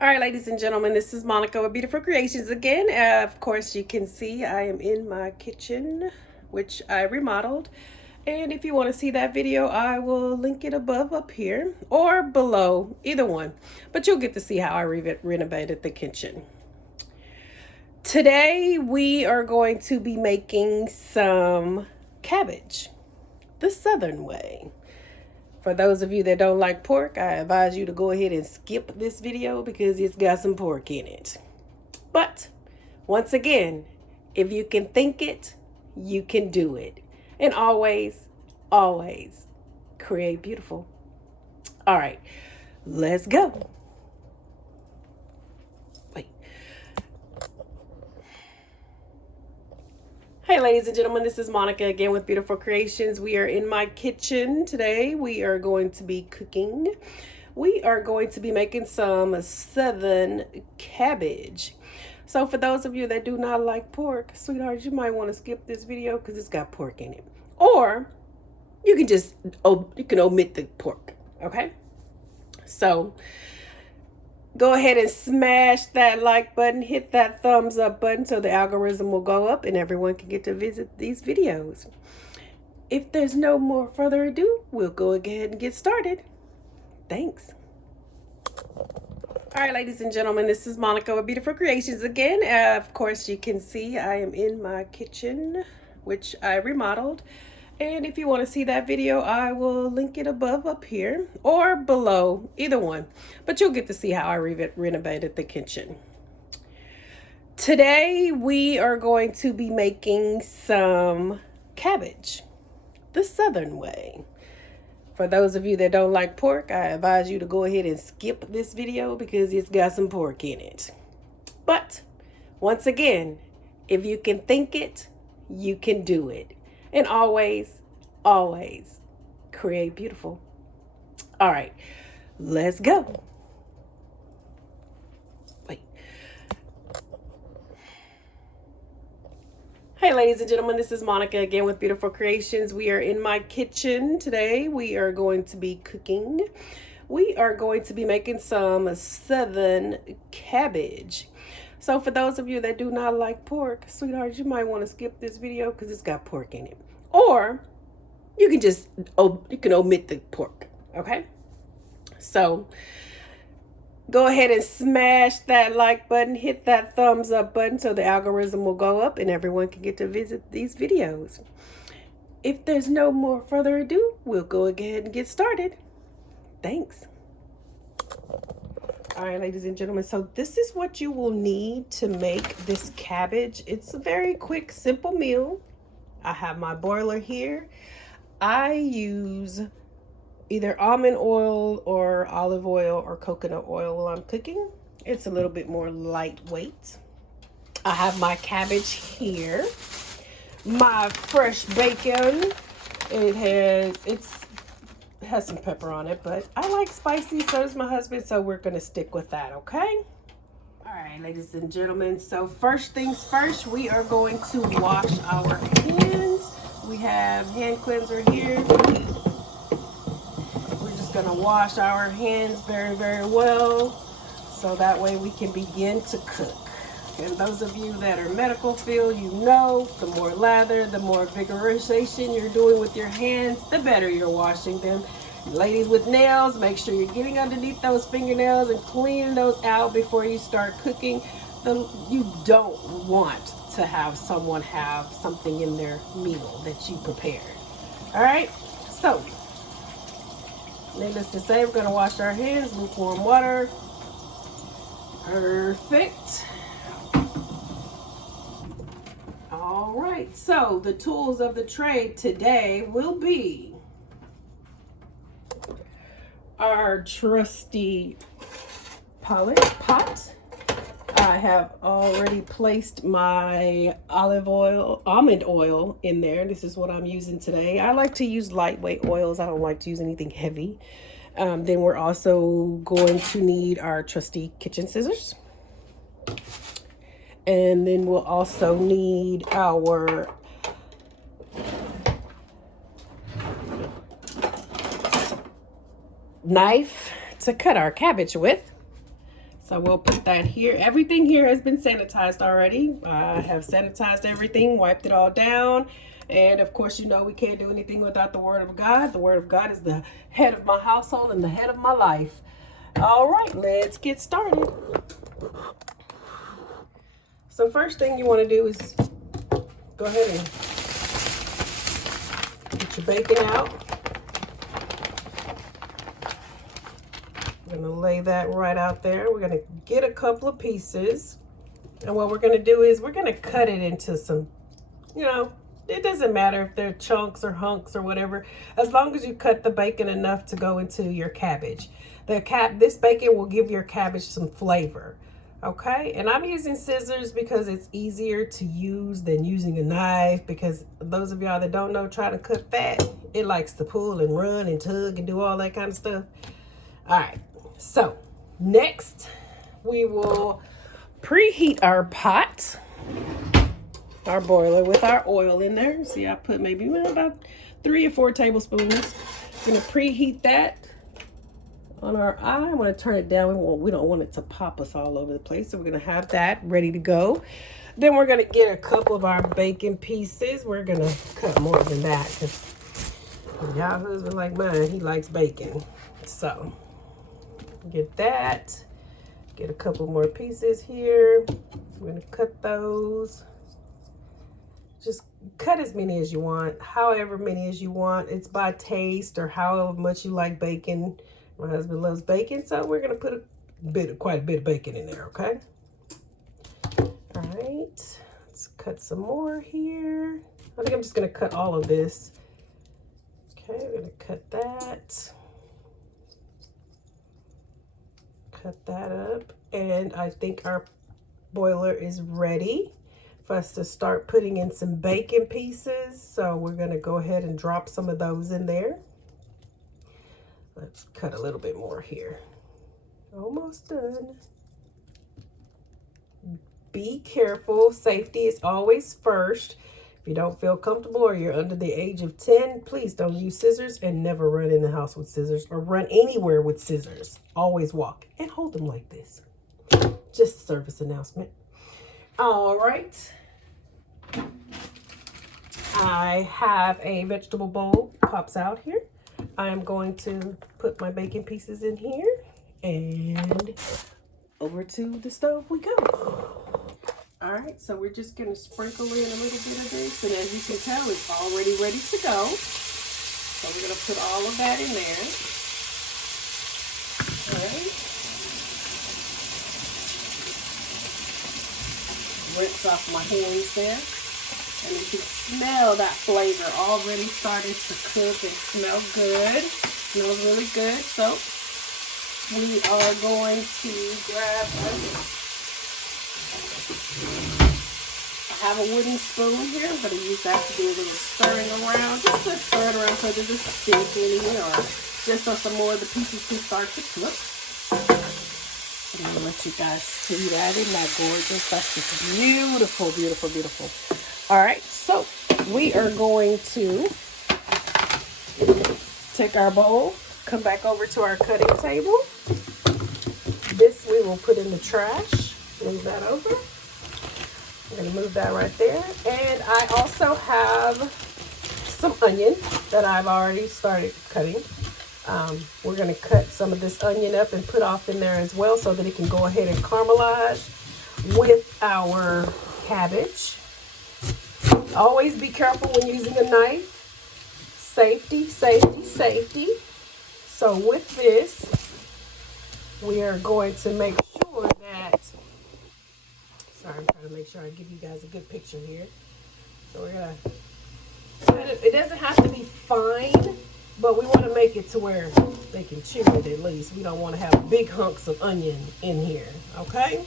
All right, ladies and gentlemen, this is Monica with Beautiful Creations again. Of course, you can see I am in my kitchen, which I remodeled. And if you want to see that video, I will link it above up here or below, either one. But you'll get to see how I renovated the kitchen. Today, we are going to be making some cabbage, the Southern way. For those of you that don't like pork, I advise you to go ahead and skip this video because it's got some pork in it. But once again, if you can think it, you can do it. And always, always create beautiful. All right, let's go. Hey ladies and gentlemen, this is Monica again with Beautiful Creations. We are in my kitchen today. We are going to be cooking. We are going to be making some Southern cabbage. So for those of you that do not like pork, sweethearts, you might want to skip this video because it's got pork in it. Or you can omit the pork, okay? So go ahead and smash that like button, hit that thumbs up button so the algorithm will go up and everyone can get to visit these videos. If there's no more further ado, we'll go ahead and get started. Thanks. All right, ladies and gentlemen, this is Monica with Beautiful Creations again. Of course, you can see I am in my kitchen, which I remodeled. And if you want to see that video, I will link it above up here or below, either one. But you'll get to see how I renovated the kitchen. Today, we are going to be making some cabbage, the Southern way. For those of you that don't like pork, I advise you to go ahead and skip this video because it's got some pork in it. But once again, if you can think it, you can do it. And always, always create beautiful. All right, let's go. Hey ladies and gentlemen, this is Monica again with Beautiful Creations. We are in my kitchen today. We are going to be cooking. We are going to be making some Southern cabbage. So for those of you that do not like pork, sweethearts, you might want to skip this video because it's got pork in it. Or you can omit the pork, okay? So go ahead and smash that like button, hit that thumbs up button so the algorithm will go up and everyone can get to visit these videos. If there's no more further ado, we'll go ahead and get started. Thanks. All right, ladies and gentlemen, so this is what you will need to make this cabbage. It's a very quick, simple meal. I have my boiler here. I use either almond oil or olive oil or coconut oil while I'm cooking. It's a little bit more lightweight. I have my cabbage here. My fresh bacon. It has some pepper on it, but I like spicy, so does my husband, so we're gonna stick with that, okay? All right, ladies and gentlemen, so first things first, we are going to wash our hands. We have hand cleanser here. We're just gonna wash our hands very, very well, so that way we can begin to cook. And those of you that are medical field, you know, the more lather, the more vigorization you're doing with your hands, the better you're washing them. Ladies with nails, make sure you're getting underneath those fingernails and cleaning those out before you start cooking. You don't want to have someone have something in their meal that you prepared. All right, so needless to say, we're gonna wash our hands, lukewarm water. Perfect. All right, so the tools of the trade today will be our trusty pot. I have already placed my almond oil in there. This is what I'm using today. I like to use lightweight oils. I don't like to use anything heavy. Then we're also going to need our trusty kitchen scissors. And then we'll also need our knife to cut our cabbage with. So we'll put that here. Everything here has been sanitized already. I have sanitized everything, wiped it all down. And of course, you know, we can't do anything without the Word of God. The Word of God is the head of my household and the head of my life. All right, let's get started. So first thing you want to do is go ahead and get your bacon out. I'm going to lay that right out there. We're going to get a couple of pieces. And what we're going to do is we're going to cut it into some, you know, it doesn't matter if they're chunks or hunks or whatever, as long as you cut the bacon enough to go into your cabbage. This bacon will give your cabbage some flavor. Okay, and I'm using scissors because it's easier to use than using a knife, because those of y'all that don't know, trying to cut fat, it likes to pull and run and tug and do all that kind of stuff. All right, so next we will preheat our pot, our boiler, with our oil in there. See, I put maybe about 3 or 4 tablespoons. I'm gonna preheat that on our eye. I'm gonna turn it down. We don't want it to pop us all over the place, so we're gonna have that ready to go. Then we're gonna get a couple of our bacon pieces. We're gonna cut more than that because y'all husband like mine, he likes bacon. So get that. Get a couple more pieces here. We're gonna cut those. Just cut as many as you want, however many as you want. It's by taste or however much you like bacon. My husband loves bacon, so we're gonna put quite a bit of bacon in there, okay? All right, let's cut some more here. I think I'm just gonna cut all of this. Okay, we're gonna cut that. Cut that up, and I think our boiler is ready for us to start putting in some bacon pieces. So we're gonna go ahead and drop some of those in there. Let's cut a little bit more here. Almost done. Be careful. Safety is always first. If you don't feel comfortable or you're under the age of 10, please don't use scissors, and never run in the house with scissors or run anywhere with scissors. Always walk and hold them like this. Just a service announcement. All right. I have a vegetable bowl, pops out here. I am going to put my bacon pieces in here, and over to the stove we go. All right, so we're just gonna sprinkle in a little bit of this, and as you can tell, it's already ready to go. So we're gonna put all of that in there. All right. Rinse off my hands there. And you can smell that flavor already starting to cook and smell good. Smells really good. So we are going to grab I have a wooden spoon here. I'm going to use that to do a little stirring around. Just to stir it around so it doesn't stick any, or just so some more of the pieces can start to cook. I'm going to let you guys see that. Isn't that gorgeous? That's just beautiful, beautiful, beautiful. All right, so we are going to take our bowl, come back over to our cutting table. This we will put in the trash. Move that over. I'm going to move that right there. And I also have some onion that I've already started cutting. We're going to cut some of this onion up and put off in there as well so that it can go ahead and caramelize with our cabbage. Always be careful when using a knife. Safety, safety, safety. So with this, we are going to make sure that, sorry, I'm trying to make sure I give you guys a good picture here. So we're going to, it doesn't have to be fine, but we want to make it to where they can chew it at least. We don't want to have big hunks of onion in here, okay?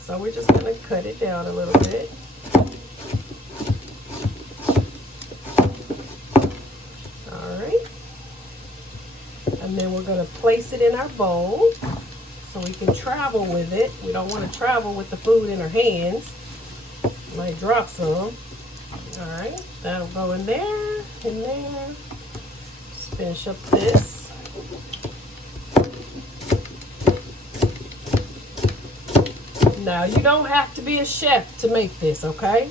So we're just going to cut it down a little bit. And then we're going to place it in our bowl so we can travel with it. We don't want to travel with the food in our hands. Might drop some. All right, that'll go in there, in there. Just finish up this. Now, you don't have to be a chef to make this, okay?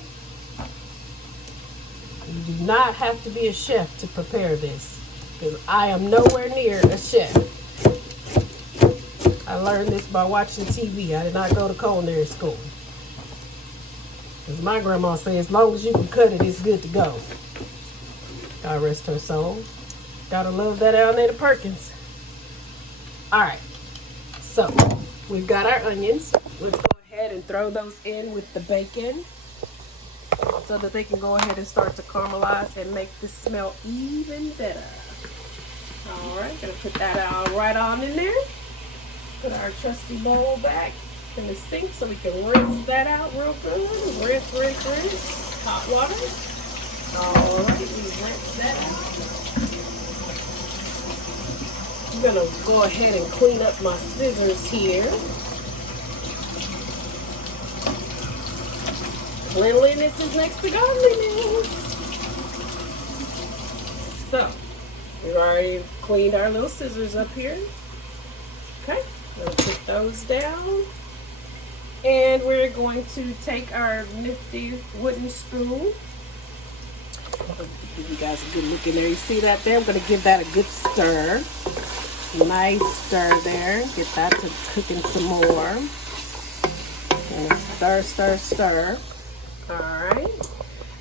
You do not have to be a chef to prepare this, because I am nowhere near a chef. I learned this by watching TV. I did not go to culinary school. As my grandma said, as long as you can cut it, it's good to go. God rest her soul. Gotta love that out there, the Perkins. Alright, so we've got our onions. Let's go ahead and throw those in with the bacon so that they can go ahead and start to caramelize and make this smell even better. Alright, gonna put that out right on in there. Put our trusty bowl back in the sink so we can rinse that out real good. Rinse, rinse, rinse. Hot water. Alright, we rinse that out. I'm gonna go ahead and clean up my scissors here. Cleanliness is next to godliness. So, we've already cleaned our little scissors up here. Okay, we'll put those down. And we're going to take our nifty wooden spoon. Give you guys a good look in there. You see that there? I'm going to give that a good stir. Nice stir there. Get that to cooking some more. And stir, stir, stir. Alright.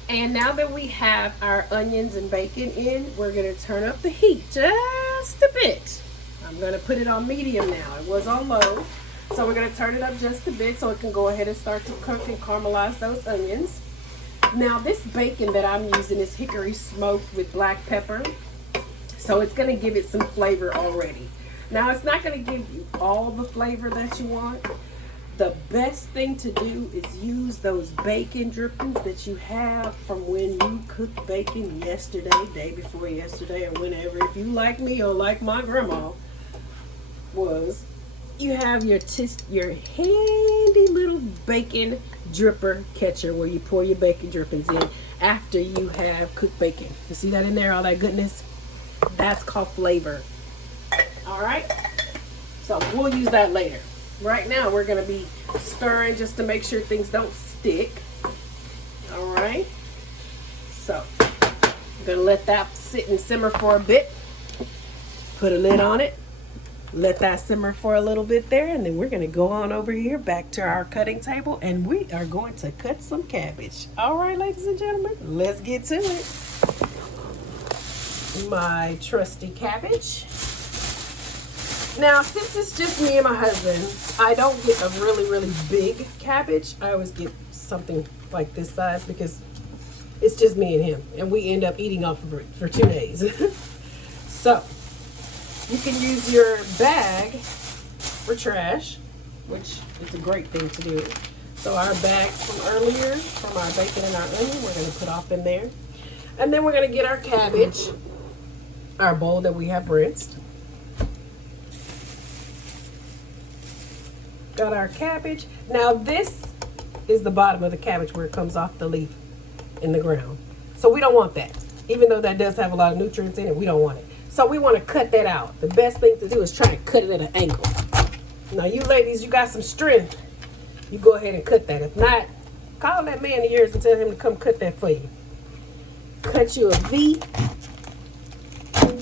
And now that we have our onions and bacon in, we're going to turn up the heat just a bit. I'm going to put it on medium now. It was on low. So we're going to turn it up just a bit so it can go ahead and start to cook and caramelize those onions. Now this bacon that I'm using is hickory smoked with black pepper. So it's going to give it some flavor already. Now it's not going to give you all the flavor that you want. The best thing to do is use those bacon drippings that you have from when you cooked bacon yesterday, day before yesterday, or whenever. If you like me or like my grandma was, you have your handy little bacon dripper catcher where you pour your bacon drippings in after you have cooked bacon. You see that in there, all that goodness? That's called flavor. All right, so we'll use that later. Right now we're going to be stirring just to make sure things don't stick. All right, so I'm going to let that sit and simmer for a bit. Put a lid on it. Let that simmer for a little bit there, and then we're going to go on over here back to our cutting table, and we are going to cut some cabbage. All right, ladies and gentlemen, let's get to it. My trusty cabbage. Now, since it's just me and my husband, I don't get a really big cabbage. I always get something like this size because it's just me and him, and we end up eating off of it for 2 days. So you can use your bag for trash, which is a great thing to do. So our bags from earlier, from our bacon and our onion, we're going to put off in there. And then we're going to get our cabbage, our bowl that we have rinsed. Got our cabbage. Now this is the bottom of the cabbage where it comes off the leaf in the ground. So we don't want that. Even though that does have a lot of nutrients in it, we don't want it. So we want to cut that out. The best thing to do is try and cut it at an angle. Now you ladies, you got some strength. You go ahead and cut that. If not, call that man of yours and tell him to come cut that for you. Cut you a V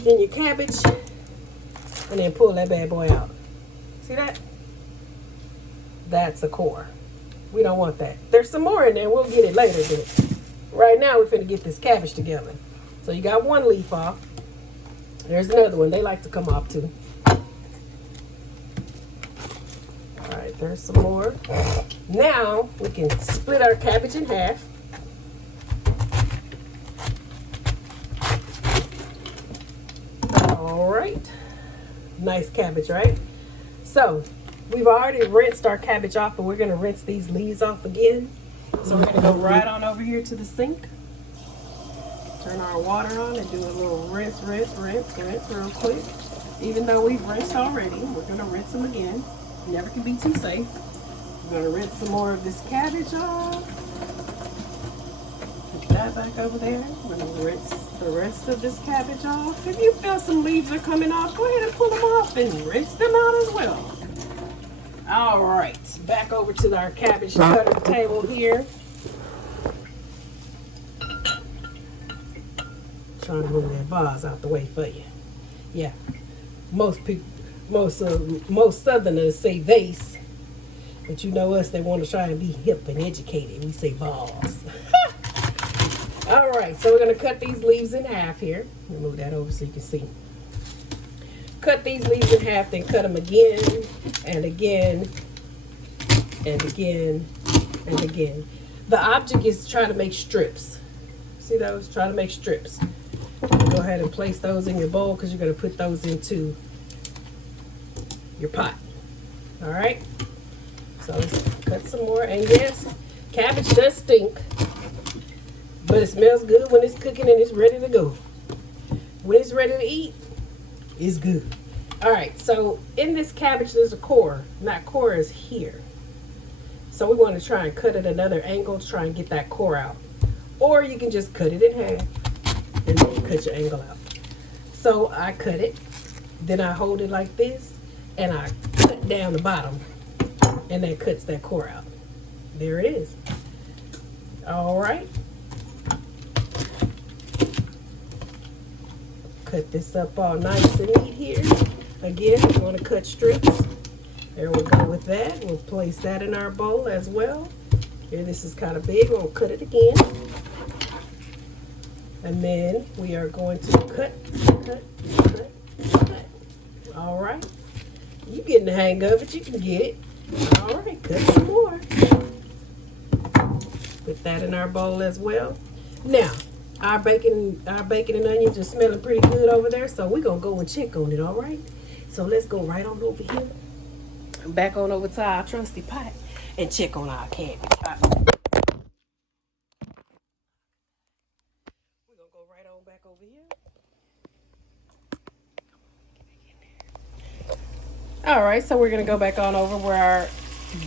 in your cabbage and then pull that bad boy out. See that? That's a core. We don't want that. There's some more in there. We'll get it later, but right now we're finna get this cabbage together. So you got one leaf off. There's another one. They like to come off too. All right, there's some more. Now we can split our cabbage in half. All right. Nice cabbage, right? So we've already rinsed our cabbage off, but we're going to rinse these leaves off again. So we're going to go right on over here to the sink. Turn our water on and do a little rinse real quick. Even though we've rinsed already, we're going to rinse them again. Never can be too safe. We're going to rinse some more of this cabbage off. Put that back over there. We're going to rinse the rest of this cabbage off. If you feel some leaves are coming off, go ahead and pull them off and rinse them out as well. All right, back over to our cabbage cutter table here. Trying to move that vase out the way for you. Yeah, most people, most Southerners say vase, but you know us, they want to try and be hip and educated. We say vase. All right, so we're gonna cut these leaves in half here. Let me move that over so you can see. Cut these leaves in half, then cut them again and again and again and again. The object is to try to make strips. See those? Try to make strips. Go ahead and place those in your bowl because you're going to put those into your pot. All right? So let's cut some more. And yes, cabbage does stink, but it smells good when it's cooking and it's ready to go. When it's ready to eat, it's good. All right, so in this cabbage, there's a core. And that core is here. So we want to try and cut at another angle to try and get that core out. Or you can just cut it in half and then you cut your angle out. So I cut it, then I hold it like this, and I cut down the bottom, and that cuts that core out. There it is. All right. Cut this up all nice and neat here. Again, we want to cut strips. There we go with that. We'll place that in our bowl as well. Here, this is kind of big. We'll cut it again. And then we are going to cut. All right. You're getting the hang of it. You can get it. All right, cut some more. Put that in our bowl as well. Now, our bacon and onions are smelling pretty good over there, so we're going to go and check on it, all right? So let's go right on over here. Back on over to our trusty pot and check on our cabbage. We're going to go right on back over here. All right, so we're going to go back on over where our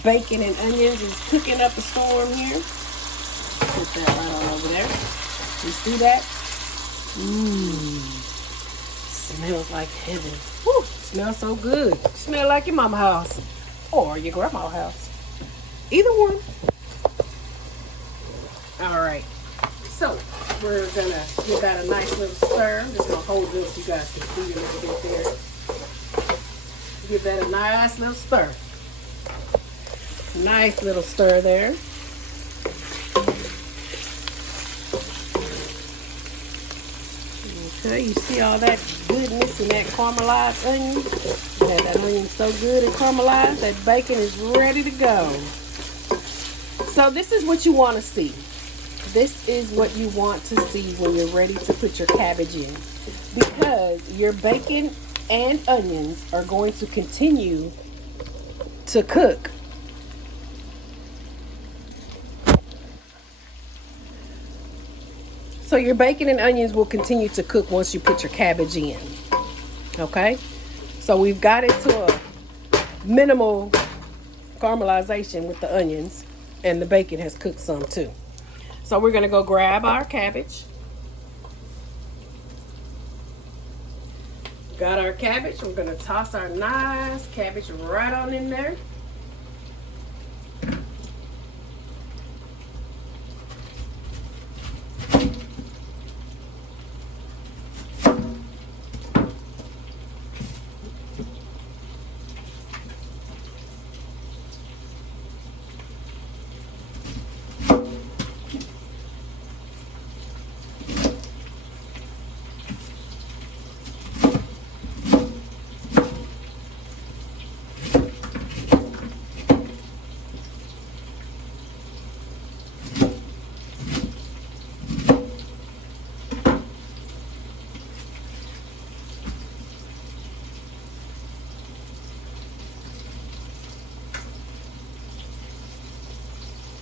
bacon and onions is cooking up a storm here. Put that right on over there. You see that? Smells like heaven. Whew, smells so good. Smell like your mama's house or your grandma's house. Either one. All right. So we're gonna give that a nice little stir. I'm just gonna hold this so you guys can see a little bit there. Give that a nice little stir. Nice little stir there. Okay, you see all that goodness in that caramelized onion? Yeah, that onion's so good and caramelized, that bacon is ready to go. So this is what you want to see. This is what you want to see when you're ready to put your cabbage in. Because your bacon and onions are going to continue to cook. So your bacon and onions will continue to cook once you put your cabbage in. Okay? So we've got it to a minimal caramelization with the onions, and the bacon has cooked some too. So we're going to go grab our cabbage. Got our cabbage. We're going to toss our nice cabbage right on in there.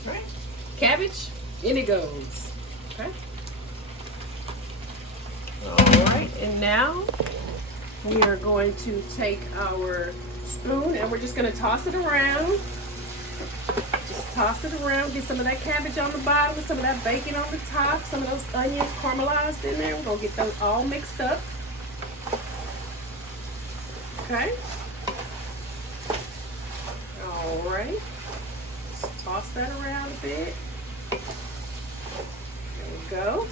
Right? Cabbage, in it goes. Okay. All right, and now we are going to take our spoon and we're just going to toss it around. Just toss it around. Get some of that cabbage on the bottom, some of that bacon on the top, some of those onions caramelized in there. We're going to get those all mixed up. Okay. All right. Just toss that around a bit. There we go.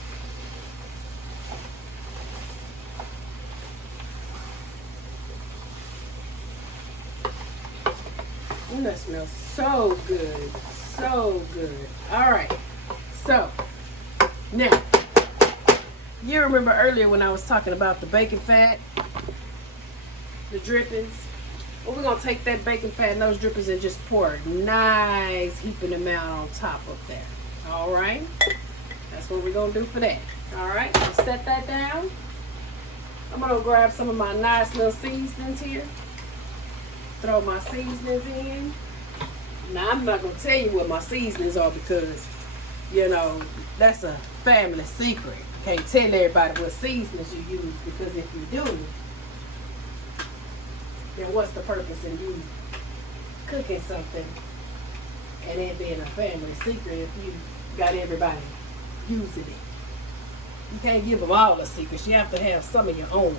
Ooh, that smells so good. So good. All right. So, now, you remember earlier when I was talking about the bacon fat, the drippings? Well, we're going to take that bacon fat and those drippings and just pour a nice heaping amount on top of that. All right? That's what we're going to do for that. All right? So set that down. I'm going to grab some of my nice little seasonings here. Throw my seasonings in. Now, I'm not going to tell you what my seasonings are because, you know, that's a family secret. Can't tell everybody what seasonings you use because if you do, then what's the purpose in you cooking something and it being a family secret if you got everybody using it? You can't give them all the secrets. You have to have some of your own.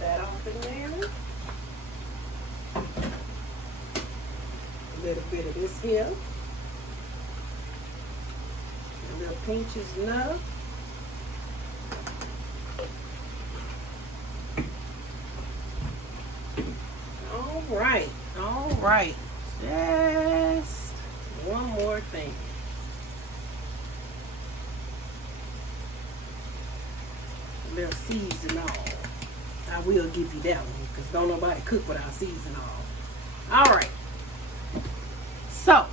That off in there. A little bit of this here. A little pinch is enough. All right, all right. Just one more thing. A little season all. I will give you that one because don't nobody cook without season all. All right. So,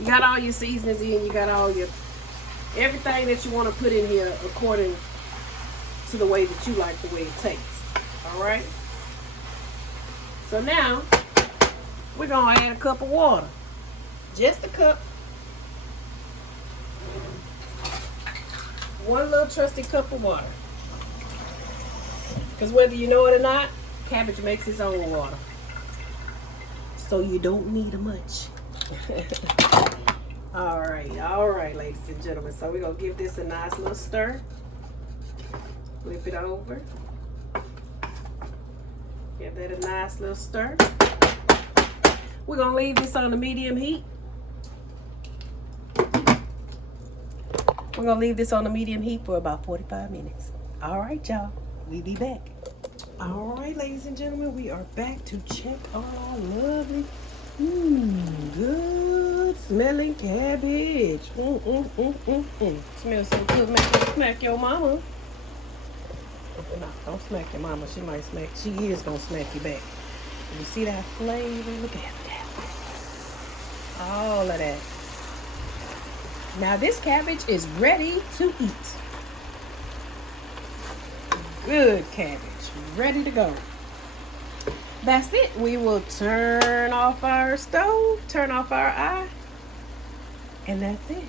you got all your seasonings in. You got all your, everything that you want to put in here according to the way that you like the way it tastes. All right. So now, we're going to add a cup of water. Just a cup. One little trusty cup of water. Because whether you know it or not, cabbage makes its own water. So you don't need much. all right, ladies and gentlemen. So we're going to give this a nice little stir. Flip it over. Give that a nice little stir. We're going to leave this on the medium heat. We're going to leave this on the medium heat for about 45 minutes. All right, y'all. We'll be back. All right, ladies and gentlemen, we are back to check our lovely, good smelling cabbage. Smells so good, make you smack your mama. No, don't smack your mama. She might smack. She is gonna smack you back. You see that flavor? Look at that. All of that. Now this cabbage is ready to eat. Good cabbage, ready to go. That's it. We will turn off our stove, turn off our eye, and that's it.